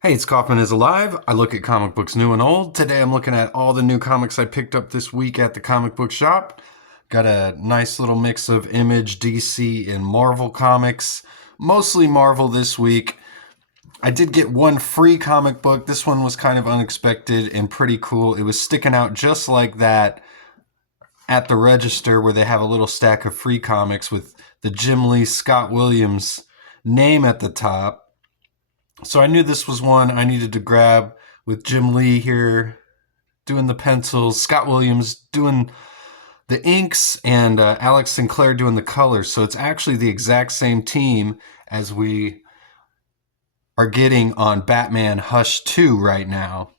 Hey, it's Kaufman is Alive. I look at comic books new and old. Today I'm looking at all the new comics I picked up this week at the comic book shop. Got a nice little mix of Image, DC, and Marvel comics. Mostly Marvel this week. I did get one free comic book. This one was kind of unexpected and pretty cool. It was sticking out just like that at the register where they have a little stack of free comics with the Jim Lee Scott Williams name at the top. So I knew this was one I needed to grab with Jim Lee here doing the pencils, Scott Williams doing the inks, and Alex Sinclair doing the colors. So it's actually the exact same team as we are getting on Batman Hush 2 right now.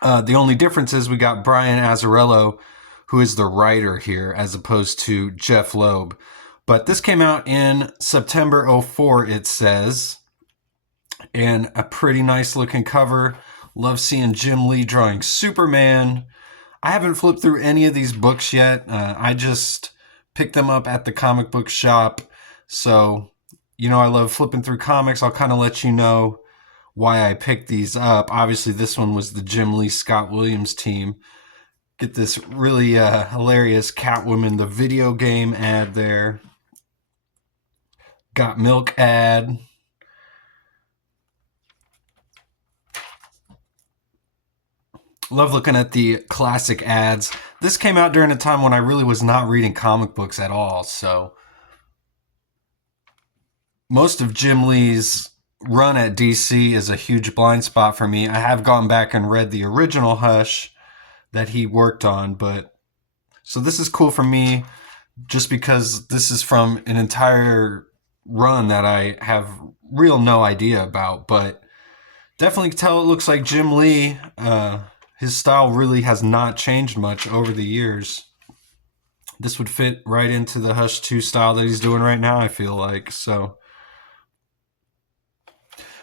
The only difference is we got Brian Azzarello, who is the writer here, as opposed to Jeff Loeb. But this came out in September 04, it says. And a pretty nice looking cover. Love seeing Jim Lee drawing Superman. I haven't flipped through any of these books yet. I just picked them up at the comic book shop. So, I love flipping through comics. I'll kind of let you know why I picked these up. Obviously, this one was the Jim Lee Scott Williams team. Get this really hilarious Catwoman, the video game ad there. Got Milk ad. Love looking at the classic ads. This came out during a time when I really was not reading comic books at all, so most of Jim Lee's run at DC is a huge blind spot for me. I have gone back and read the original Hush that he worked on, but so this is cool for me just because this is from an entire run that I have real no idea about, but definitely tell it looks like Jim Lee. His style really has not changed much over the years. This would fit right into the Hush 2 style that he's doing right now, I feel like. So,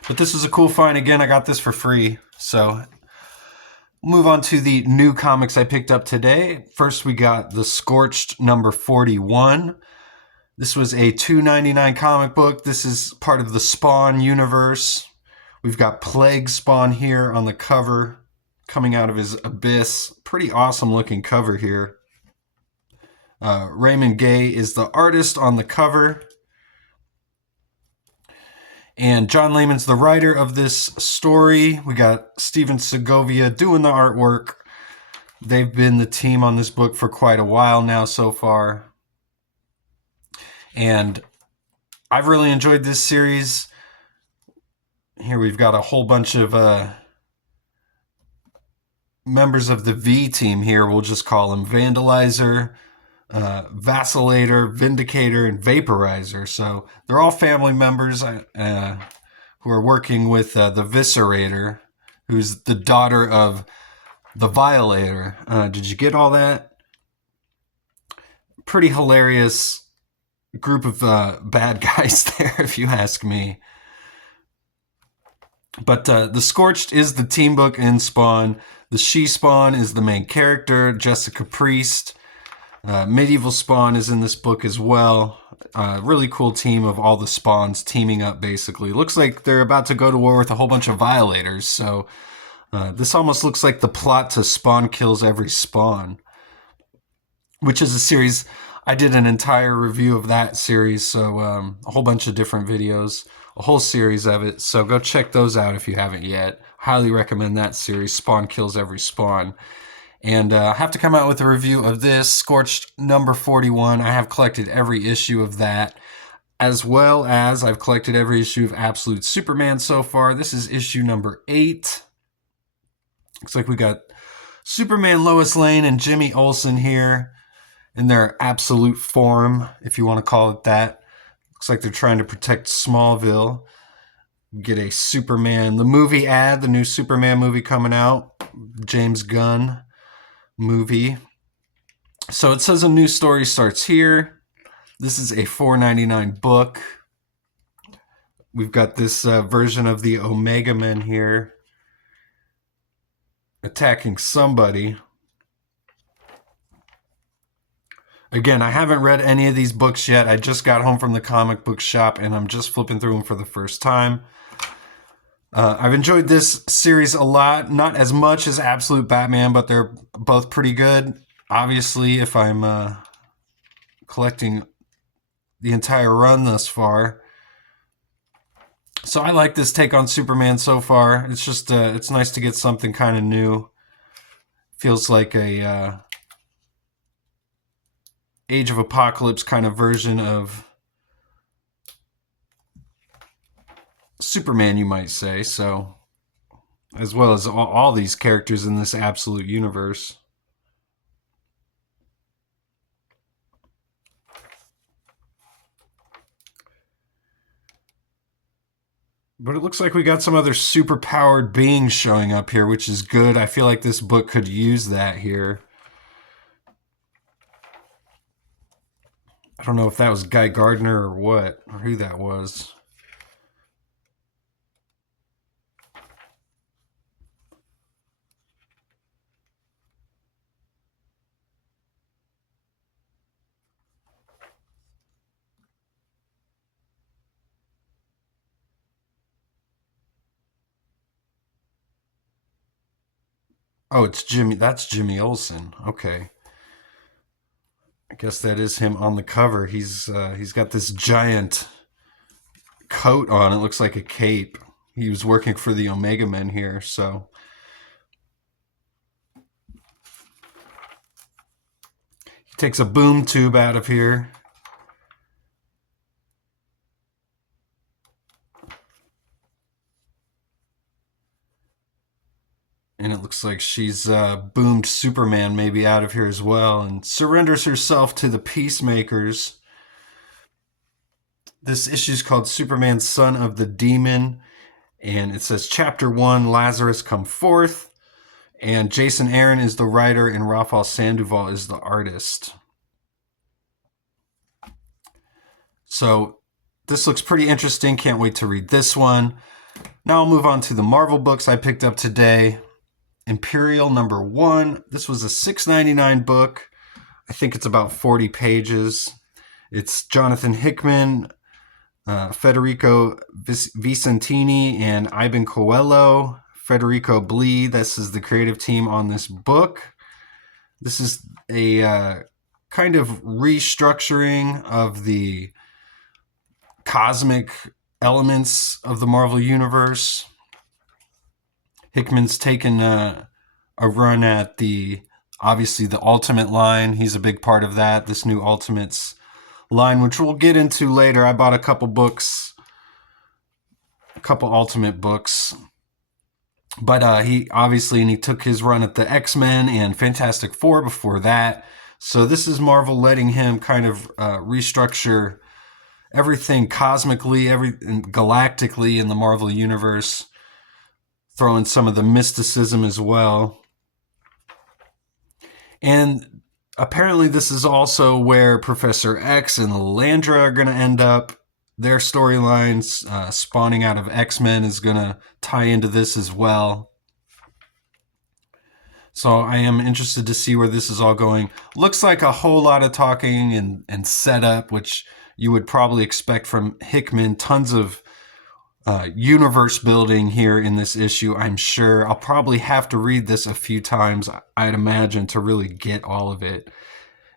but this was a cool find. Again, I got this for free. So, move on to the new comics I picked up today. First, we got The Scorched number 41. This was a $2.99 comic book. This is part of the Spawn universe. We've got Plague Spawn here on the cover, coming out of his abyss. Pretty awesome looking cover here. Raymond Gay is the artist on the cover. And John Layman's the writer of this story. We got Steven Segovia doing the artwork. They've been the team on this book for quite a while now so far. And I've really enjoyed this series. Here we've got a whole bunch of members of the V team here. We'll just call them Vandalizer, Vacillator, Vindicator, and Vaporizer. So they're all family members who are working with the Viscerator, who's the daughter of the Violator. Did you get all that? Pretty hilarious group of bad guys there, if you ask me. But The Scorched is the team book in Spawn. The She-Spawn is the main character, Jessica Priest. Medieval Spawn is in this book as well. Really cool team of all the Spawns teaming up, basically. Looks like they're about to go to war with a whole bunch of Violators. So this almost looks like the plot to Spawn Kills Every Spawn, which is a series. I did an entire review of that series, so a whole bunch of different videos, a whole series of it. So go check those out if you haven't yet. Highly recommend that series, Spawn Kills Every Spawn. And I have to come out with a review of this, Scorched number 41. I have collected every issue of that, as well as I've collected every issue of Absolute Superman so far. This is issue number 8. Looks like we got Superman, Lois Lane, and Jimmy Olsen here in their absolute form, if you want to call it that. Looks like they're trying to protect Smallville. Get a Superman, the movie ad, the new Superman movie coming out, James Gunn movie. So it says a new story starts here. This is a $4.99 book. We've got this version of the Omega Men here attacking somebody. Again, I haven't read any of these books yet. I just got home from the comic book shop and I'm just flipping through them for the first time. I've enjoyed this series a lot. Not as much as Absolute Batman, but they're both pretty good. Obviously, if I'm collecting the entire run thus far. So I like this take on Superman so far. It's just it's nice to get something kind of new. Feels like a Age of Apocalypse kind of version of Superman, you might say. So, as well as all these characters in this absolute universe. But it looks like we got some other super powered beings showing up here, which is good. I feel like this book could use that here. I don't know if that was Guy Gardner or what, or who that was. Oh, it's Jimmy. That's Jimmy Olsen. Okay. I guess that is him on the cover. He's got this giant coat on. It looks like a cape. He was working for the Omega Men here, so he takes a boom tube out of here. And it looks like she's boomed Superman maybe out of here as well and surrenders herself to the Peacemakers. This issue is called Superman, Son of the Demon. And it says Chapter 1, Lazarus Come Forth. And Jason Aaron is the writer and Rafael Sandoval is the artist. So this looks pretty interesting. Can't wait to read this one. Now I'll move on to the Marvel books I picked up today. Imperial #1. This was a $6.99 book. I think it's about 40 pages. It's Jonathan Hickman, Federico Vicentini, and Ivan Coelho. Federico Blee, this is the creative team on this book. This is a kind of restructuring of the cosmic elements of the Marvel Universe. Hickman's taken a run at obviously the Ultimate line. He's a big part of that, this new Ultimates line, which we'll get into later. I bought a couple books, a couple Ultimate books. But he took his run at the X-Men and Fantastic Four before that. So this is Marvel letting him kind of restructure everything cosmically, galactically in the Marvel Universe. Throw in some of the mysticism as well. And apparently this is also where Professor X and Lilandra are going to end up. Their storylines spawning out of X-Men is going to tie into this as well. So I am interested to see where this is all going. Looks like a whole lot of talking and setup, which you would probably expect from Hickman. Tons of universe building here in this issue, I'm sure. I'll probably have to read this a few times, I'd imagine, to really get all of it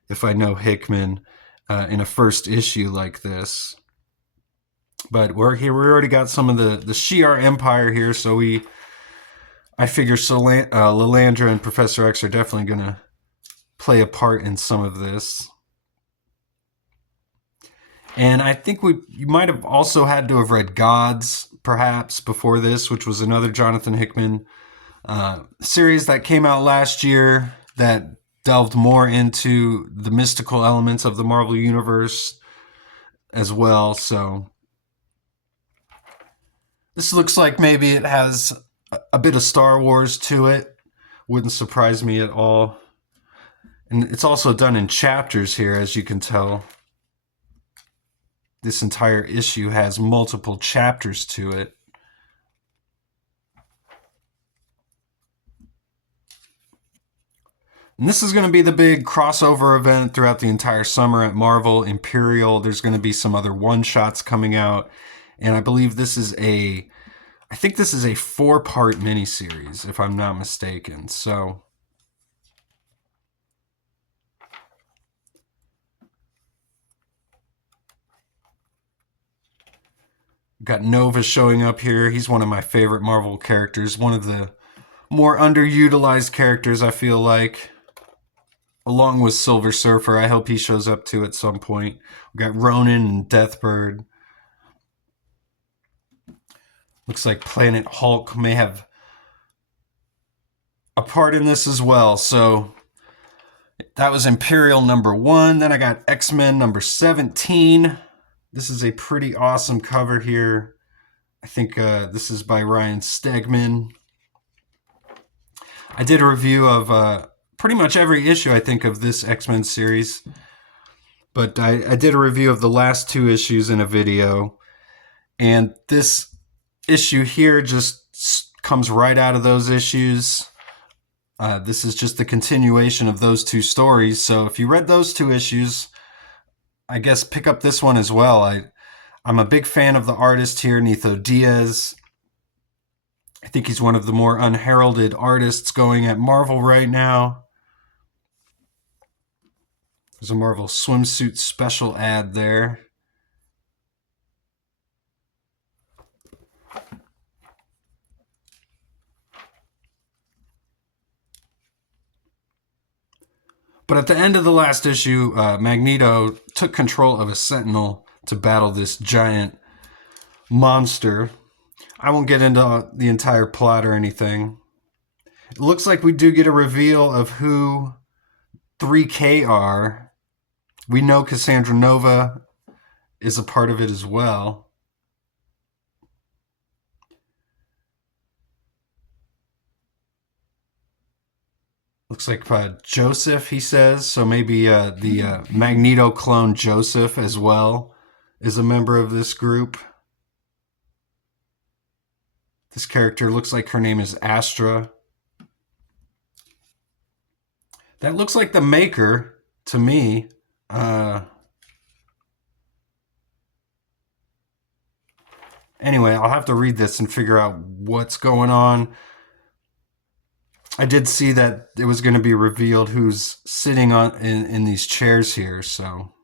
if I know Hickman in a first issue like this. But we're here. We already got some of the Shi'ar Empire here, so I figure Lilandra and Professor X are definitely going to play a part in some of this. And I think you might have also had to have read Gods, perhaps, before this, which was another Jonathan Hickman series that came out last year that delved more into the mystical elements of the Marvel Universe as well. So this looks like maybe it has a bit of Star Wars to it. Wouldn't surprise me at all. And it's also done in chapters here, as you can tell. This entire issue has multiple chapters to it. And this is going to be the big crossover event throughout the entire summer at Marvel Imperial. There's going to be some other one-shots coming out. And I believe this is a I think this is a 4-part miniseries, if I'm not mistaken. So got Nova showing up here. He's one of my favorite Marvel characters. One of the more underutilized characters, I feel like. Along with Silver Surfer. I hope he shows up too at some point. We got Ronin and Deathbird. Looks like Planet Hulk may have a part in this as well. So that was Imperial #1. Then I got X-Men #17. This is a pretty awesome cover here. I think this is by Ryan Stegman. I did a review of pretty much every issue, I think, of this X-Men series. But I did a review of the last 2 issues in a video. And this issue here just comes right out of those issues. This is just the continuation of those 2 stories. So if you read those 2 issues, I guess pick up this one as well. I'm a big fan of the artist here, Nitho Diaz. I think he's one of the more unheralded artists going at Marvel right now. There's a Marvel swimsuit special ad there. But at the end of the last issue, Magneto took control of a Sentinel to battle this giant monster. I won't get into the entire plot or anything. It looks like we do get a reveal of who 3K are. We know Cassandra Nova is a part of it as well. Looks like Joseph, he says. So maybe the Magneto clone Joseph as well is a member of this group. This character looks like her name is Astra. That looks like the Maker to me. Anyway, I'll have to read this and figure out what's going on. I did see that it was going to be revealed who's sitting on in these chairs here, so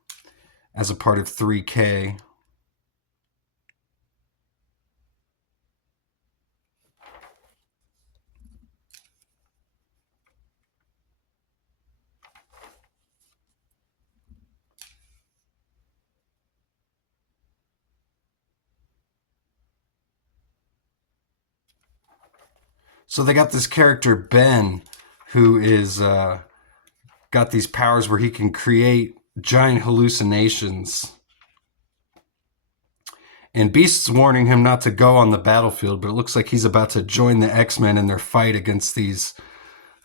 as a part of 3K. So they got this character, Ben, who is got these powers where he can create giant hallucinations. And Beast's warning him not to go on the battlefield, but it looks like he's about to join the X-Men in their fight against these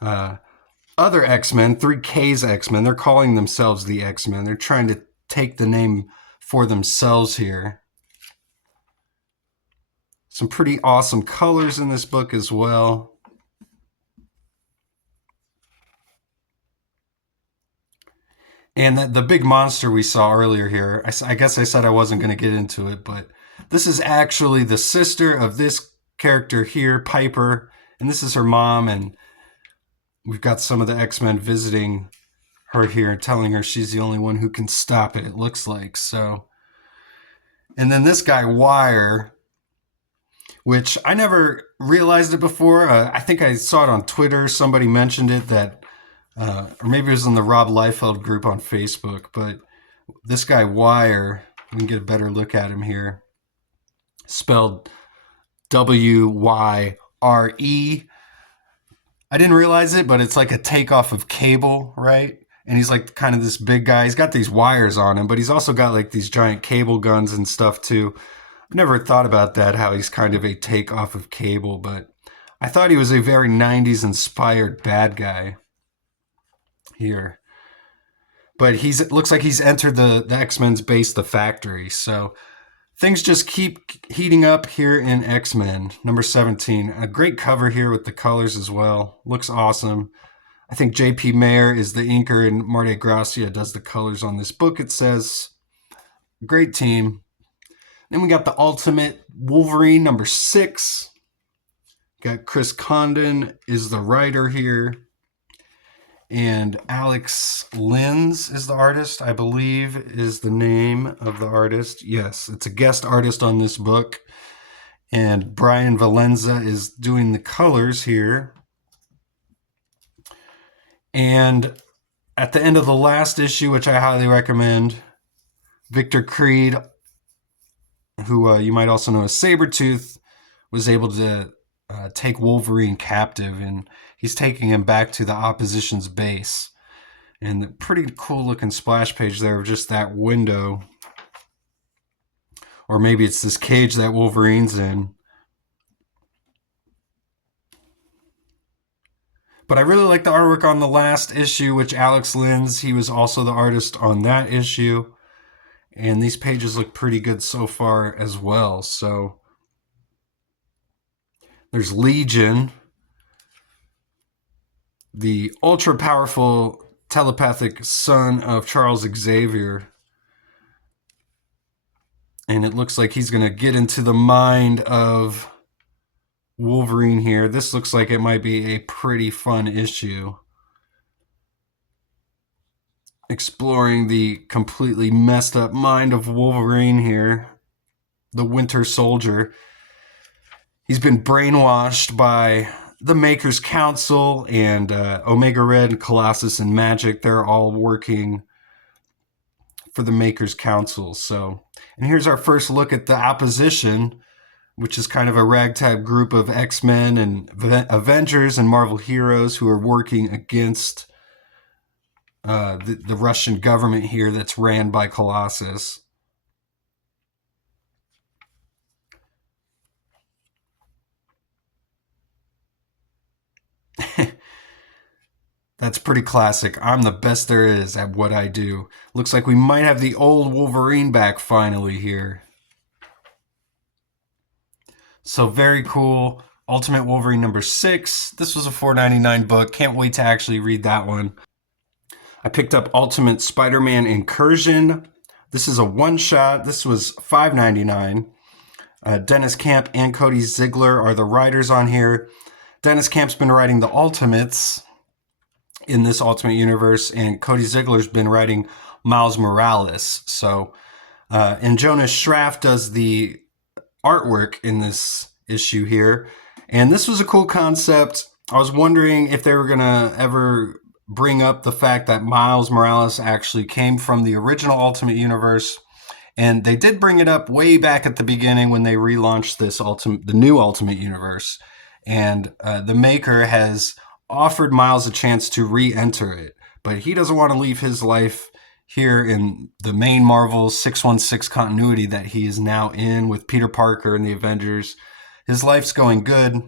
other X-Men, 3K's X-Men. They're calling themselves the X-Men. They're trying to take the name for themselves here. Some pretty awesome colors in this book as well. And the big monster we saw earlier here, I guess I said I wasn't going to get into it, but this is actually the sister of this character here, Piper, and this is her mom, and we've got some of the X-Men visiting her here, telling her she's the only one who can stop it, it looks like. So, and then this guy, Wire, which I never realized it before. I think I saw it on Twitter. Somebody mentioned it that, or maybe it was in the Rob Liefeld group on Facebook, but this guy, Wire, we can get a better look at him here. Spelled Wyre. I didn't realize it, but it's like a takeoff of Cable, right? And he's like kind of this big guy. He's got these wires on him, but he's also got like these giant cable guns and stuff too. I've never thought about that, how he's kind of a takeoff of Cable, but I thought he was a very 90s inspired bad guy here. But it looks like he's entered the X-Men's base, the Factory. So things just keep heating up here in X-Men #17. A great cover here with the colors as well. Looks awesome. I think J.P. Mayer is the inker and Marte Gracia does the colors on this book, it says. Great team. Then we got the Ultimate Wolverine #6. Got Chris Condon is the writer here. And Alex Linz is the artist, I believe is the name of the artist. Yes, it's a guest artist on this book. And Brian Valenza is doing the colors here. And at the end of the last issue, which I highly recommend, Victor Creed, who you might also know as Sabretooth, was able to take Wolverine captive, and he's taking him back to the opposition's base. And the pretty cool looking splash page there of just that window. Or maybe it's this cage that Wolverine's in. But I really like the artwork on the last issue, which Alex Linz, he was also the artist on that issue. And these pages look pretty good so far as well. So there's Legion, the ultra powerful telepathic son of Charles Xavier. And it looks like he's going to get into the mind of Wolverine here. This looks like it might be a pretty fun issue. Exploring the completely messed up mind of Wolverine here. The Winter Soldier. He's been brainwashed by the Maker's Council and Omega Red, Colossus, and Magic. They're all working for the Maker's Council. So, and here's our first look at the opposition, which is kind of a ragtag group of X-Men and Avengers and Marvel heroes who are working against the Russian government here that's ran by Colossus. That's pretty classic. I'm the best there is at what I do. Looks like we might have the old Wolverine back finally here. So very cool. Ultimate Wolverine number 6. This was a $4.99 book. Can't wait to actually read that one. I picked up Ultimate Spider-Man Incursion. This is a one-shot. This was $5.99. Dennis Camp and Cody Ziegler are the writers on here. Dennis Camp's been writing the Ultimates in this Ultimate Universe, and Cody Ziegler's been writing Miles Morales. So, and Jonas Schraff does the artwork in this issue here. And this was a cool concept. I was wondering if they were going to ever bring up the fact that Miles Morales actually came from the original Ultimate Universe. And they did bring it up way back at the beginning when they relaunched the new Ultimate Universe. And the maker has offered Miles a chance to re-enter it, but he doesn't want to leave his life here in the main Marvel 616 continuity that he is now in with Peter Parker and the Avengers. His life's going good,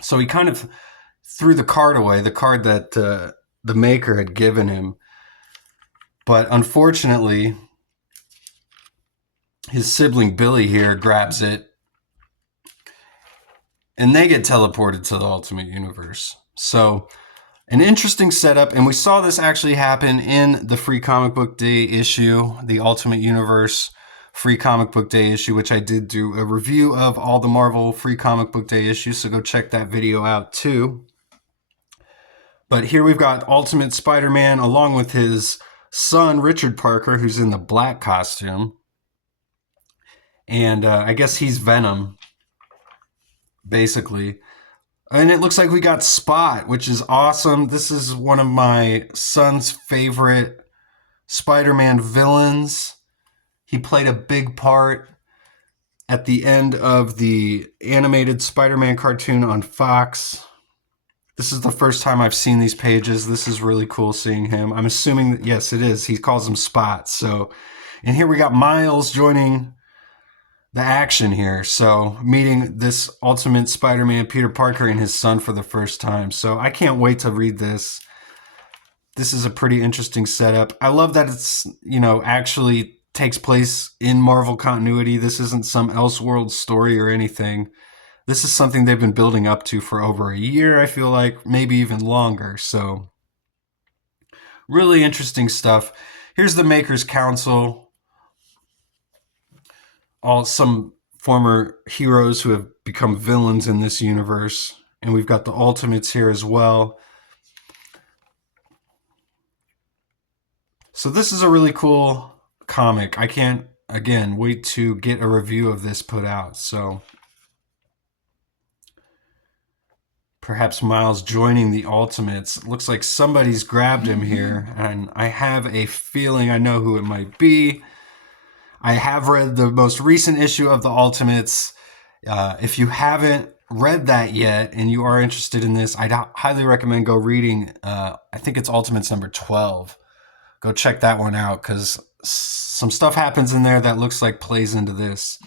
so he kind of threw the card away, the card that the maker had given him. But unfortunately, his sibling Billy here grabs it, and they get teleported to the Ultimate Universe. So, an interesting setup, and we saw this actually happen in the Free Comic Book Day issue, the Ultimate Universe Free Comic Book Day issue, which I did do a review of all the Marvel Free Comic Book Day issues, so go check that video out too. But here we've got Ultimate Spider-Man along with his son, Richard Parker, who's in the black costume. And I guess he's Venom, basically. And it looks like we got Spot, which is awesome. This is one of my son's favorite Spider-Man villains. He played a big part at the end of the animated Spider-Man cartoon on Fox. This is the first time I've seen these pages. This is really cool seeing him. I'm assuming that, yes, it is. He calls him Spot. So, and here we got Miles joining the action here. So meeting this Ultimate Spider-Man Peter Parker and his son for the first time. So I can't wait to read this. This is a pretty interesting setup. I love that it's, actually takes place in Marvel continuity. This isn't some Elseworld story or anything. This is something they've been building up to for over a year, I feel like, maybe even longer. So really interesting stuff. Here's the Maker's Council. Some former heroes who have become villains in this universe. And we've got the Ultimates here as well. So this is a really cool comic. I can't, again, wait to get a review of this put out. So perhaps Miles joining the Ultimates. Looks like somebody's grabbed him here, and I have a feeling I know who it might be. I have read the most recent issue of the Ultimates. If you haven't read that yet and you are interested in this, I'd highly recommend go reading, I think it's Ultimates number 12. Go check that one out, because some stuff happens in there that looks like plays into this.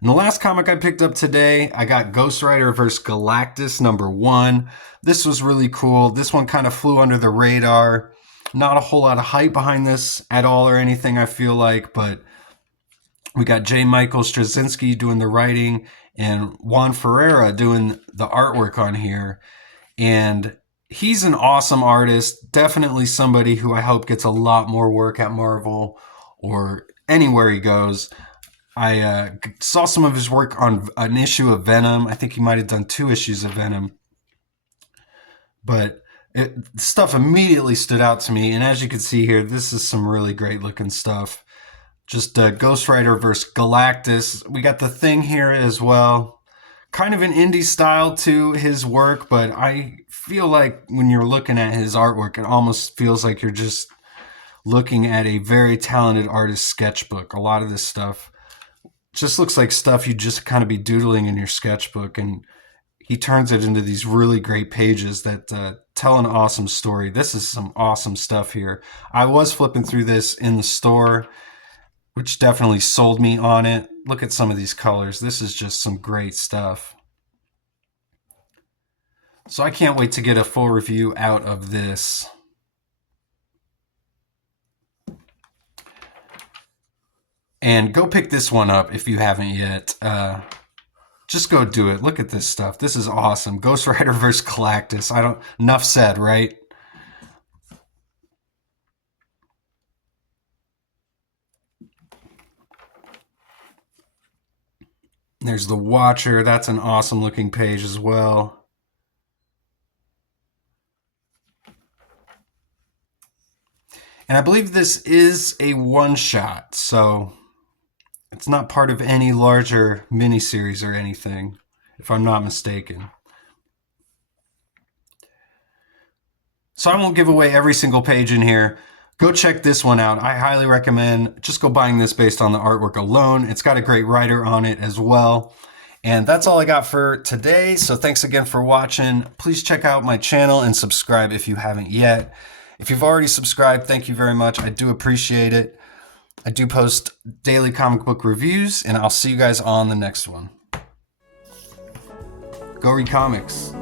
And the last comic I picked up today, I got Ghost Rider vs. Galactus number 1. This was really cool. This one kind of flew under the radar. Not a whole lot of hype behind this at all or anything, I feel like, but we got J. Michael Straczynski doing the writing and Juan Ferreira doing the artwork on here. And he's an awesome artist, definitely somebody who I hope gets a lot more work at Marvel or anywhere he goes. I saw some of his work on an issue of Venom. I think he might have done 2 issues of Venom. But stuff immediately stood out to me. And as you can see here, this is some really great looking stuff. Just Ghost Rider versus Galactus. We got the Thing here as well. Kind of an indie style to his work, but I feel like when you're looking at his artwork, it almost feels like you're just looking at a very talented artist's sketchbook. A lot of this stuff just looks like stuff you'd just kind of be doodling in your sketchbook, and he turns it into these really great pages that tell an awesome story. This is some awesome stuff here. I was flipping through this in the store, which definitely sold me on it. Look at some of these colors. This is just some great stuff. So I can't wait to get a full review out of this. And go pick this one up if you haven't yet. Just go do it. Look at this stuff. This is awesome. Ghost Rider vs. Galactus. Enough said, right? There's the Watcher. That's an awesome looking page as well. And I believe this is a one-shot, so it's not part of any larger miniseries or anything, if I'm not mistaken. So I won't give away every single page in here. Go check this one out. I highly recommend just go buying this based on the artwork alone. It's got a great writer on it as well. And that's all I got for today. So thanks again for watching. Please check out my channel and subscribe if you haven't yet. If you've already subscribed, thank you very much. I do appreciate it. I do post daily comic book reviews, and I'll see you guys on the next one. Go read comics.